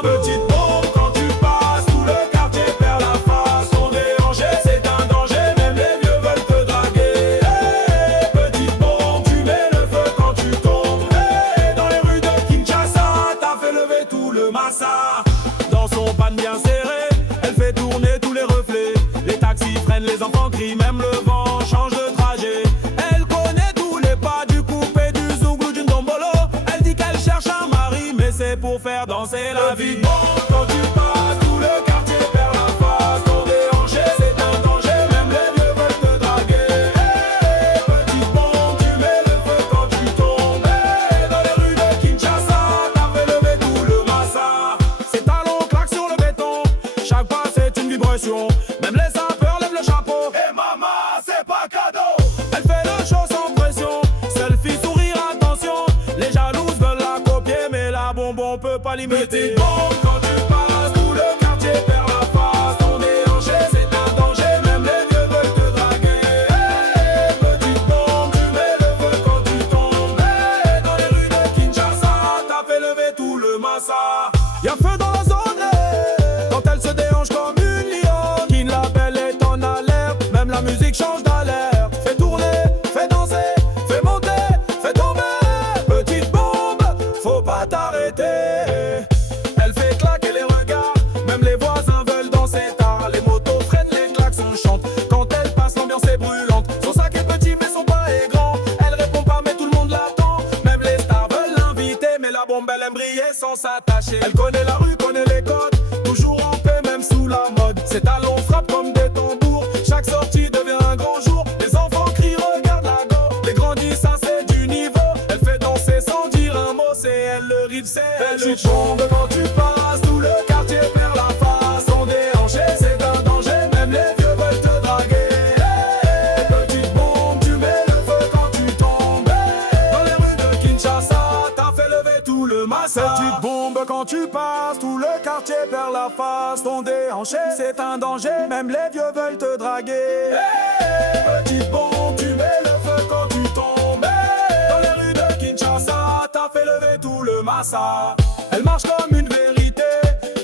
Petite bombe quand tu passes, tout le quartier perd la face. Ton déhanché, c'est un danger, même les vieux veulent te draguer. Hey, petite bombe, tu mets le feu quand tu tombes. Hey, dans les rues de Kinshasa, t'as fait lever tout le massa. Dans son pan bien serré, elle fait tourner tous les reflets. Les taxis freinent, les enfants crient, même le vent change de trajet. Elle connaît tous les pas du coupé, du zouk ou d'une dombolo. Elle dit qu'elle cherche un mari, mais c'est pour faire danser la vie. Quand tu passes, tout le quartier perd la face. Ton déhanché, c'est un danger, même les vieux veulent te draguer. Hey, petite bombe, tu mets le feu quand tu tombes. Hey, dans les rues de Kinshasa, t'as fait lever tout le massa. Ses talons claquent sur le béton, chaque pas c'est une vibration. Même les sapeurs lèvent le chapeau. Et maman, c'est pas cadeau. Elle fait le show sans pression, selfie, sourire, attention. Les jalouses veulent la copier, mais la bombe on peut pas l'imiter. Petite bombe quand tu passes, tout le quartier perd la face. Ton déhanché, c'est un danger, même les vieux veulent te draguer. Hey, petite bombe, tu mets le feu quand tu tombes. Hey, dans les rues de Kinshasa, t'as fait lever tout le massa. Y'a feu dans la zone, hey, quand elle se déhanche comme une lionne. Qui l'appelle est en alerte, même la musique change d'alerte. Fais tourner, fais danser, fais monter, fais tomber. Petite bombe, faut pas t'arrêter. Elle fait claquer les regards, même les voisins veulent danser tard. Les motos freinent, les klaxons chantent. Quand elle passe, l'ambiance est brûlante. Son sac est petit mais son pas est grand. Elle répond pas mais tout le monde l'attend. Même les stars veulent l'inviter, mais la bombe elle aime briller sans s'attacher. Elle connaît la rue, connaît les codes, toujours en paix même sous la mode. Ses talons frappent comme des tambours, chaque sortie devient un grand jour. Les enfants crient, regarde la go. Les grandissent, ça c'est du niveau. Elle fait danser sans dire un mot, c'est elle le rythme, c'est elle le bombe quand tu passes, tout le quartier perd la face. Ton déhanché, c'est un danger, même les vieux veulent te draguer. Hey, petite bombe, tu mets le feu quand tu tombes. Hey, dans les rues de Kinshasa, t'as fait lever tout le massa. Petite bombe quand tu passes, tout le quartier perd la face. Ton déhanché, c'est un danger, même les vieux veulent te draguer. Hey, petite bombe, tu mets le feu quand tu tombes. Hey, dans les rues de Kinshasa, t'as fait lever tout le massa. Elle marche comme une vérité,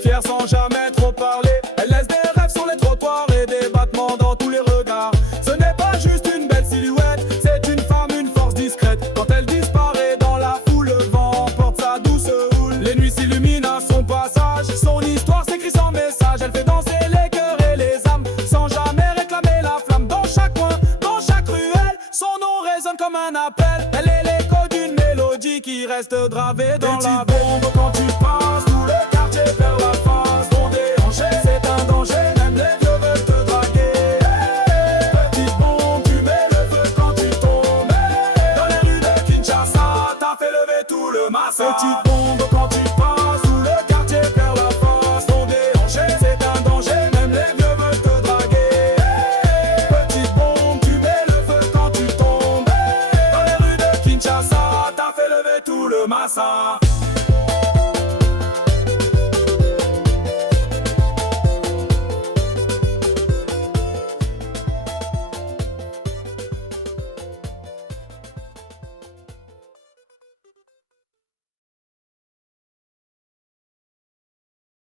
fière sans jamais trop parler. Elle laisse des rêves sur les trottoirs et des battements dans tous les regards. Ce n'est pas juste une belle silhouette, c'est une femme, une force discrète. Quand elle disparaît dans la foule, le vent porte sa douce houle. Les nuits s'illuminent à son passage, son histoire s'écrit sans message. Elle fait danser les cœurs et les âmes, sans jamais réclamer la flamme. Dans chaque coin, dans chaque ruelle, son nom résonne comme un appel. Elle est l'écho d'une mélodie qui reste gravée dans la bombe quand tu passes, tout le quartier perd la face. Ton déhanché, c'est un danger, même les vieux veulent te draguer. Hey, petite bombe, tu mets le feu quand tu tombes. Hey, dans les rues de Kinshasa, t'as fait lever tout le massa. Petite bombe quand tu passes, tout le quartier perd la face. Ton déhanché, c'est un danger, même les vieux veulent te draguer. Hey, petite bombe, tu mets le feu quand tu tombes. Hey, dans les rues de Kinshasa, t'as fait lever tout le massa.